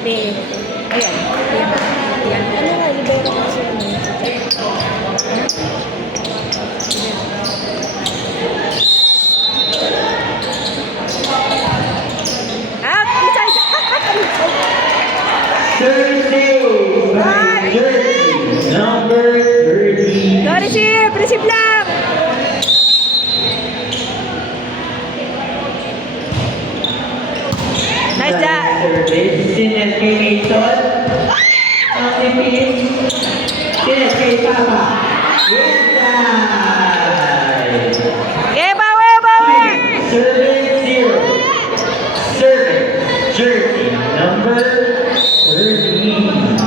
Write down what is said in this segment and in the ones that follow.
Ayan. Ayan. Ayan. Ano nga, libero ko siya. Out! Inside! Thursday, by jersey number 30. Go, receive! Receive lang! Nice job! Service, Sinet kay Mason. Ang tipin. Sinet kay Papa. Inside. Okay, bawi, bawi! Service 0. Service, jersey number 13.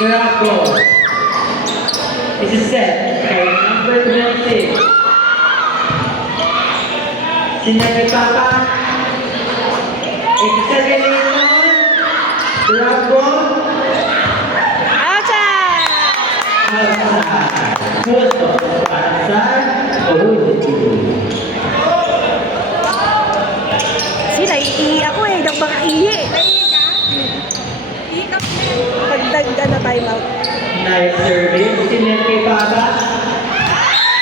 Draco. This is set kay number 26. Sinet kay Papa. It's set kay Mason. Draco. Outside! Outside. Pusto. Outside. Ulit. Kasi naiihi ako eh. Nang baka ihi. Pagdag ano, time out. Nice service. Sinet kay Papa.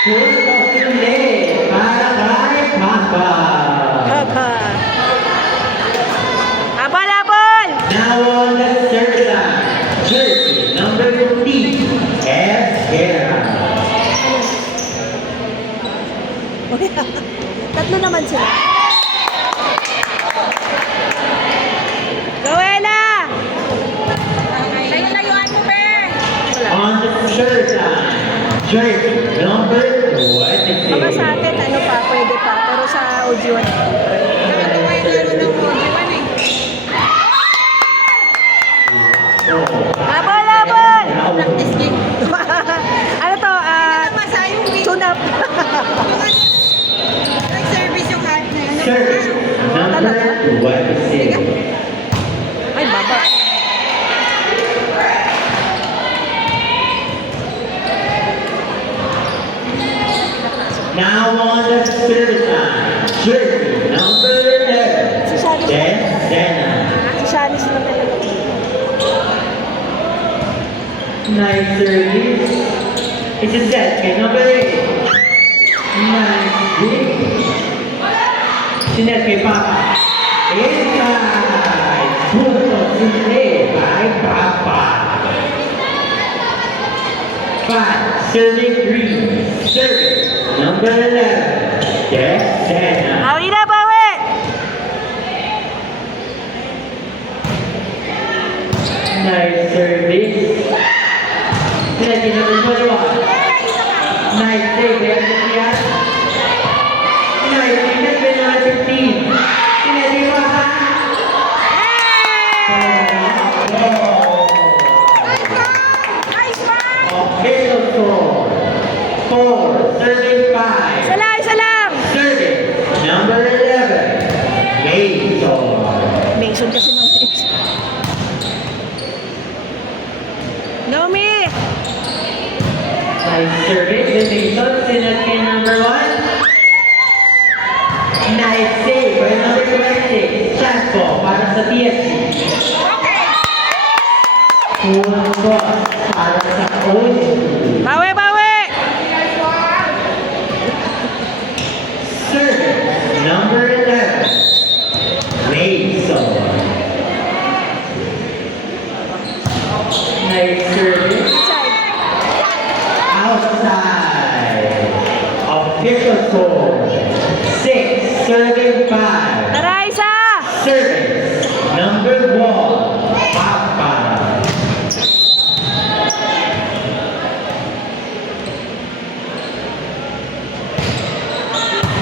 Pusto. Ulit. Para kay Papa. Haba. Habol, habol! Now on the third line. Jersey number 15. Esquera. Tatlo naman sila. Gawela! Layo-layuan mo, be! Wala. On the third line. Jersey number 26. Baka sa atin, ano pa, pwede pa. Pero sa audio, ano pa yung laro ng audio, ano eh. Habol, habol! Practice game. Ano to, tune up. Nag-service yung card na yun. Jersey number 26. Ay, baba. Now on the third line. Jersey number 11. Si Shanice. Dena. Si Shanice na talaga. Nice service. It's a set kay number 8. Nice hit. Sinet kay Papa. Inside. Puto sinet kay Papa. 5. Serving 3. Service number 11. Dena. Bawi na, bawi! Nice service. Sinet kay number 21. Nice save, Adrian. Nice, Sinet kay number 15. Sinet kay Papa. Nice one! Official score. 4, serving 5. Isa lang, isa lang! Serving number 11. Mason. Mason kasi ng Mason. Nomi! Nice service, the Mason. Sinet kay number 1. Nice save by number 26. Chance po para sa TSC. Full cross para sa OG. Bawi, bawi! Service number 11. Mason. Nice service. Inside. Outside. Official score. 6, serving 5. Tara, isa! Service number 1. Papa.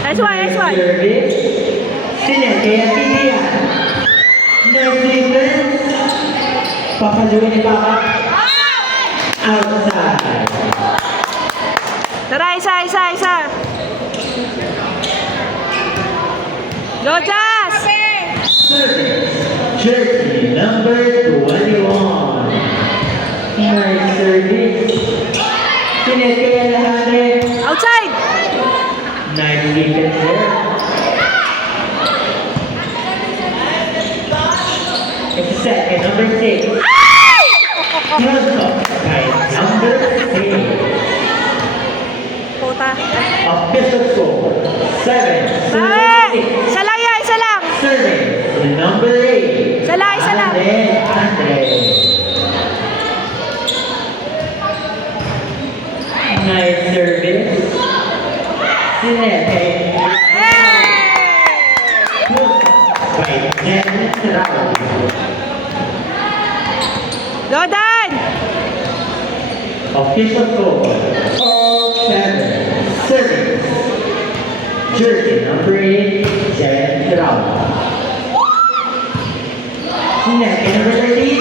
Nice one, nice one. Service. Sinet kay Atidian. Nice defense. Papaluin ni Papa. Outside. Tara, isa, isa, isa. Go, Jazz! Service. Jersey number 21. Nice service. Sinet kay Alejandro. Outside! Nice defense there. number 6. Pulso by number 8. Puta. Official score 7. Bawi! Isa lang yan, isa lang. Serving the number 8. Isa lang, isa lang. Andre. Nice service. Sinete. By Dennis Rao. Go, Dan! Official score all 7. Serving. Jersey number 8. Jen Rao. Sinete number 13.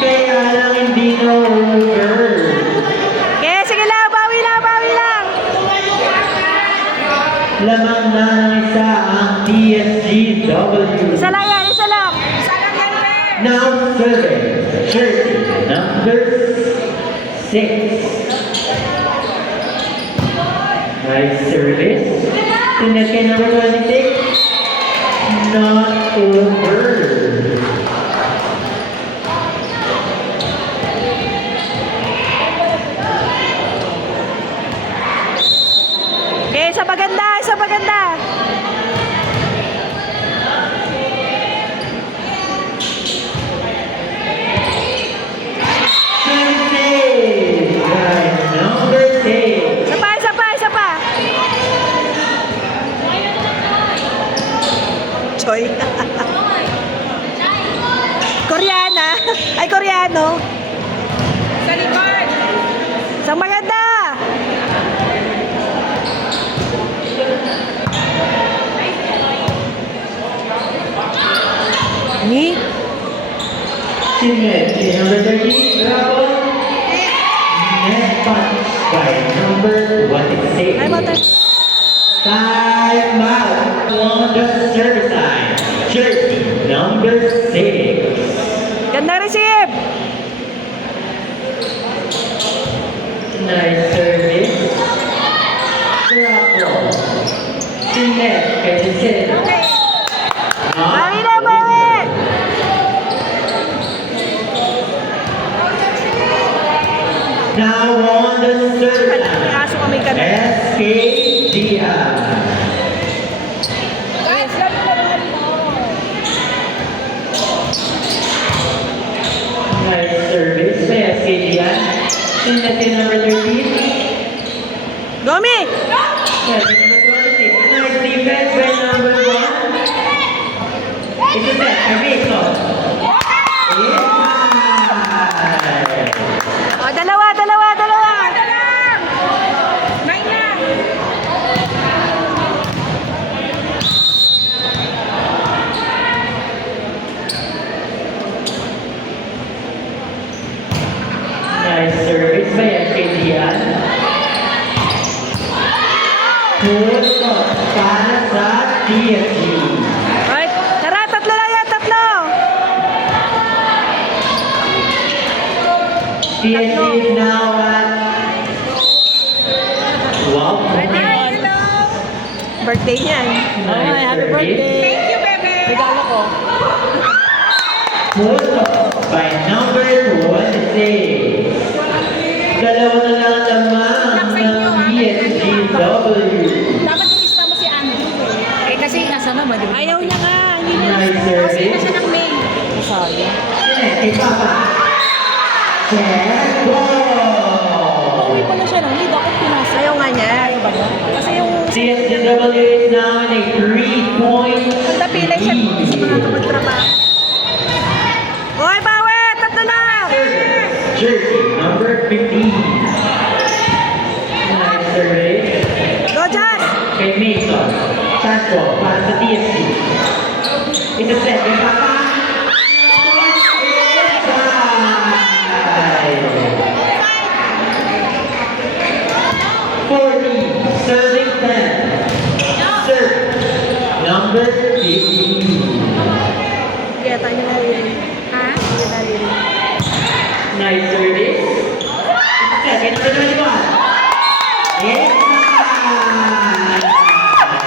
Kaya lang hindi na over. Okay, sige lang, bawi lang, bawi lang. Lamang na ng isa ang DSGW. Isa lang yan, isa lang. Now serving. Jersey number 6. Nice service. Sinete number 26. Not over. Okay, isa maganda, isa maganda. Service by number 6. Isa pa, isa pa, isa pa. Choy. Koreana. Ay, Koreano. Sa likod. Isang maganda. Ni? Sinete number 30. Bravo. Net punch by number 26. Ay, mata. Time out on the service line. Jersey number 6. Ganda receive. Nice service. Bravo. Sinete kay Sinete. Bawi na, bawi. Now on the service May line. aso kami kami. SK Diaz. Guys, lalo na naman mo. Nice service by SK Diaz. Sinete number 13. Gomi. Jersey number 26. Nice defense by number 1. It's a set. Mason. Inside. O, dalawa, dalawa, dalawa. Nine na. Nice service by SK Diaz. Puso para sa DSG. Ay, tara, tatlo lang yan, tatlo. DSG is now at 12 points. Hello. Birthday niyan. Nice service. Thank you, bebe. Regalo ko. Puso by number 26. Dalawa na lang lamang ng DSGW. Dapat ilista mo si Andrew eh. Eh kasi nasa naman, di ba? Ayaw niya nga. Hindi niya. Nice Kasi na service. siya ng main. Sayang. Kay Papa. Check ball. Pauwi pala siya ng lead. Ako pinasa. Ayaw nga niya. Kasi yung DSGW is now in a 3-point tapilay siya lead. sa mga kapagtrabaho. Hoy, bawi! Tatlo lang! Jersey number 15. Nice service. Go, Jazz! Kay Mason. Sancho para sa DSG. It's a set. Kay Papa. Inside. 40. Serving 10. Serve. Number 15. Kaya tayo naririnig. Ha? Tayo naririnig. Nice service. Second number 21. Inside.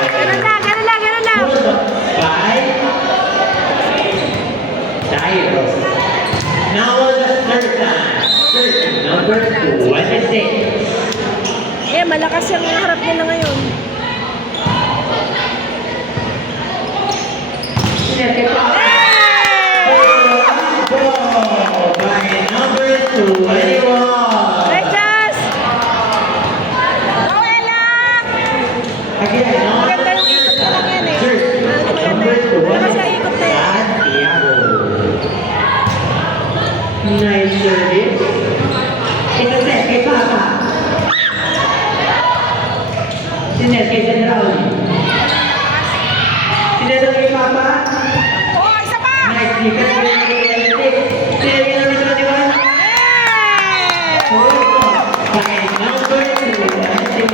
Ganun lang, ganun lang, ganun lang. Puso by malakas yung harap nila ngayon. Sinet kay Papa. Ball by number 21. Rechas! Again, Maganda yung ikot na lang yan eh. number 2. Malakas na ikot na yan. Santiago. Nice service. Ito set kay Papa. Sinet kay General. Sinet kay Papa. Oh, isa pa! Nice defense kay number 26. Sinet kay number 21. By number 21.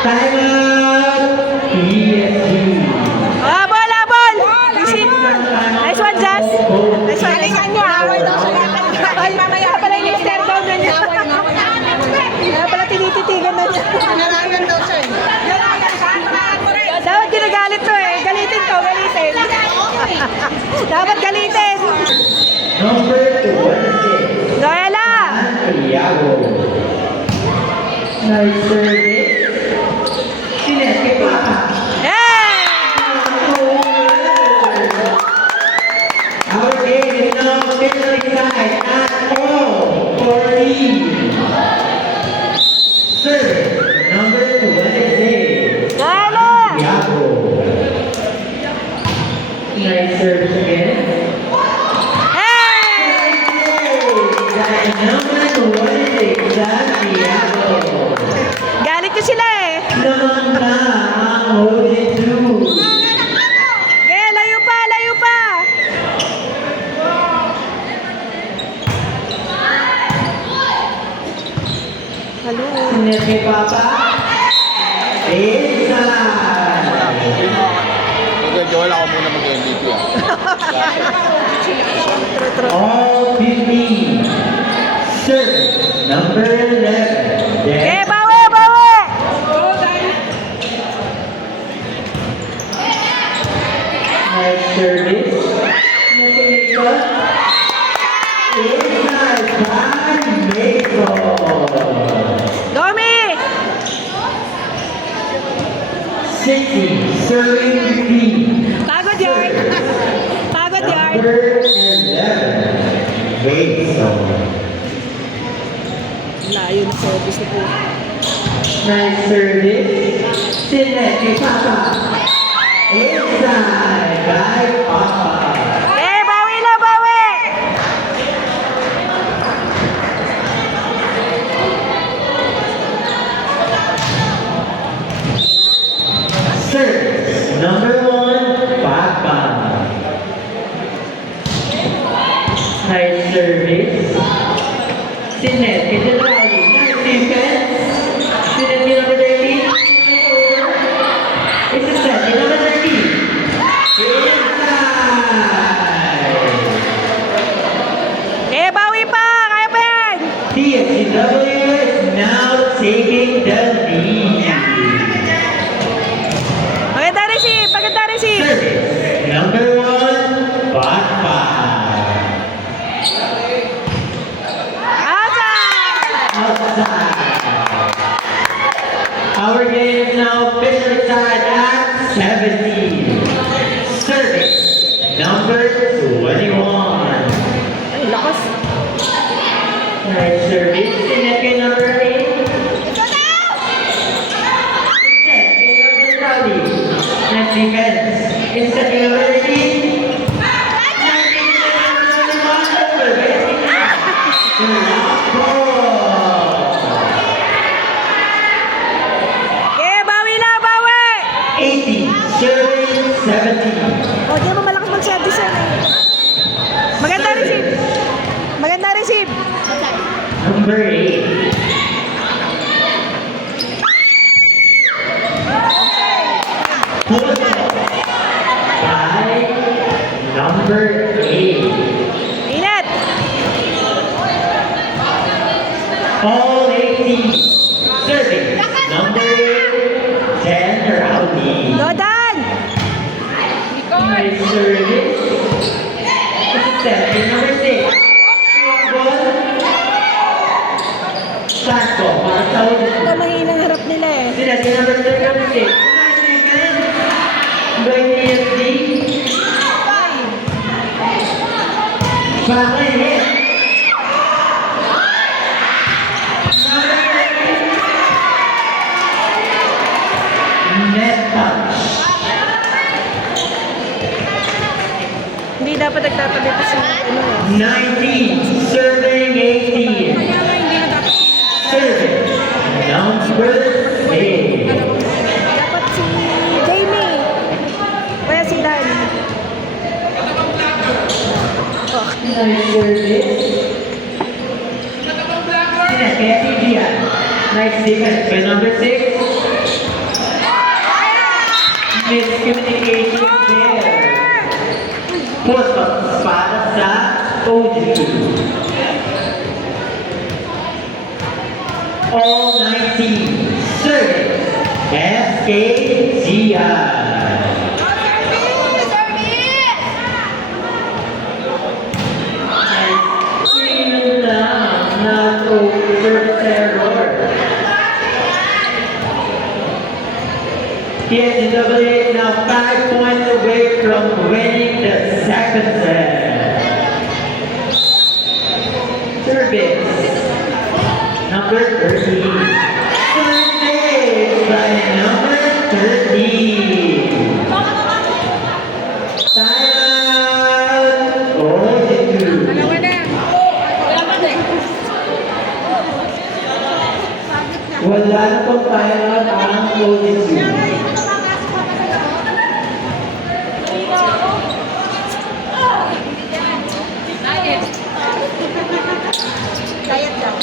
Time out! PSG. Ball, ball! Visit! Nice one, Jazz! Nice one, nice one. Away daw siya. Ay, mamaya pala yung stare down na niya. Kaya pala tinititigan na niya. Nalagan daw siya eh. Dapat ginagalit to eh. Galitin to, galitin. Dapat galitin. Number 26. Noela! Santiago. Nice service. Sinet kay Papa. Hey! Our game is now officially tied at all for lead. Service number 26. Noela! Santiago. Nice service again. Hey! By number 26, Santiago. Galit ko sila eh. Naman na ang holding two. Okay, layo pa, layo pa. Hello. Sinet kay Papa. Baseline. Okay, wala ako muna mag-MVP ah. All 15. Service number 11. Okay, bawi, bawi. Nice service. Inside by Mason. Domi. 60. Serving 15. Pagod yard. Pagod yard. Number 11. Mason. Layo na service ni po. Nice service. Sinet kay Papa. Inside by Papa. Okay, bawi na, bawi. Service number 1, Papa. Nice service. Sinet kay General. Nice defense. Sinet kay number 13. It's a set kay number 13. Okay, bawi pa. Kaya pa yan. TFCW is now taking the lead. Maganda receive, maganda receive. Service number 1, Papa. Outside. Outside. Our game is now officially tied at 17. Service number 21. Ay, lakas. Nice service. Sinet kay number 8. Set kay number 30. Nice defense. Set kay number 18. Nice defense kay number 21. Okay, bawi na, bawi. 18, serving 17. O, di mo malakas mag-service yan eh. Maganda receive. Maganda receive. Number 8. Pull by number 8. Inat. All 18. Serving number 10, Rowdy. Dodan. Nice service. This is set. Number 6. Ball. number 36. Nice defense by TSD. Back hit. Net touch. Hindi dapat nagtatabi pa sa ano eh. 19, serving 18. Serving number 8. Dapat si Jamie. Kaya si Dan. Oh. Nice service. Kaya Dian. Nice defense by number 6. Miscommunication there. Push up para sa OG. All 19 service SKGI. Sino na over-terror? TSGA now 5 points away from winning the second set. Service number 13. Service by number 13. Timeout. Oh, wala na pong timeout ang OG2. Diet daw.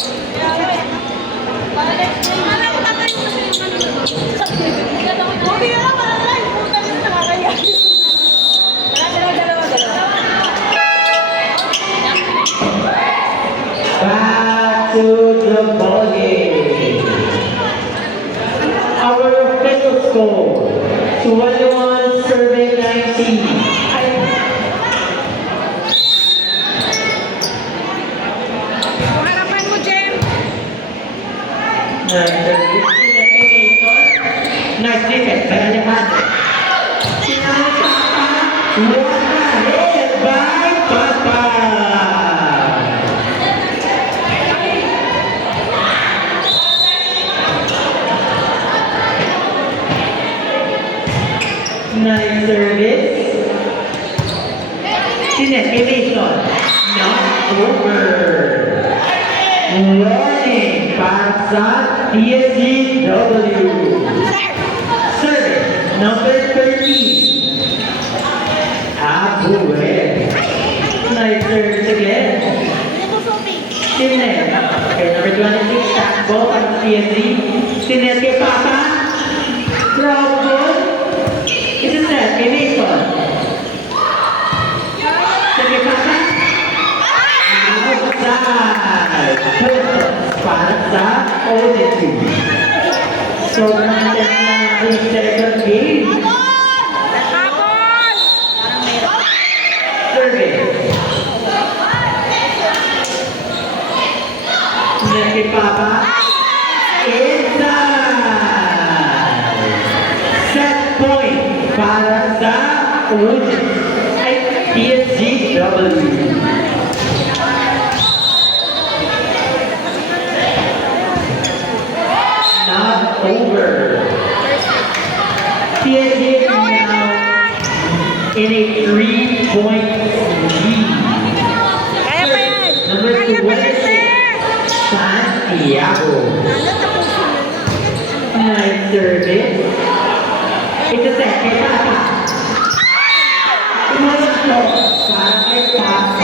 Buti na lang, malay. Puta din sa kakaya. Dalawa. Back to the ball game. Our official score, 21 serving 19. Harapan mo, Jem. Nice service. Nice defense by Alejandro. What a hit by Papa. Nice service. Sineski Mason. Not over. Warning para sa TSGW. Service number 13. Abuel. Nice service again. Sinet. Okay, number 26. Takbo para sa TSG. Sineski Papa. Crowd goal. It's a set. Kay Mason. Sineski Papa. Outside. Perfect para sa OG2. Sobrang ganda na yung second game. Service. Sineski Papa. Inside. Set point para sa OG. Ay, TSGW. Not over. TSG is now in a 3-point lead. Kaya pa yan. Number Kaya pa yan, 26, sir. Santiago. Nice service. It's a set kay Papa. Tumalak ko para kay Papa.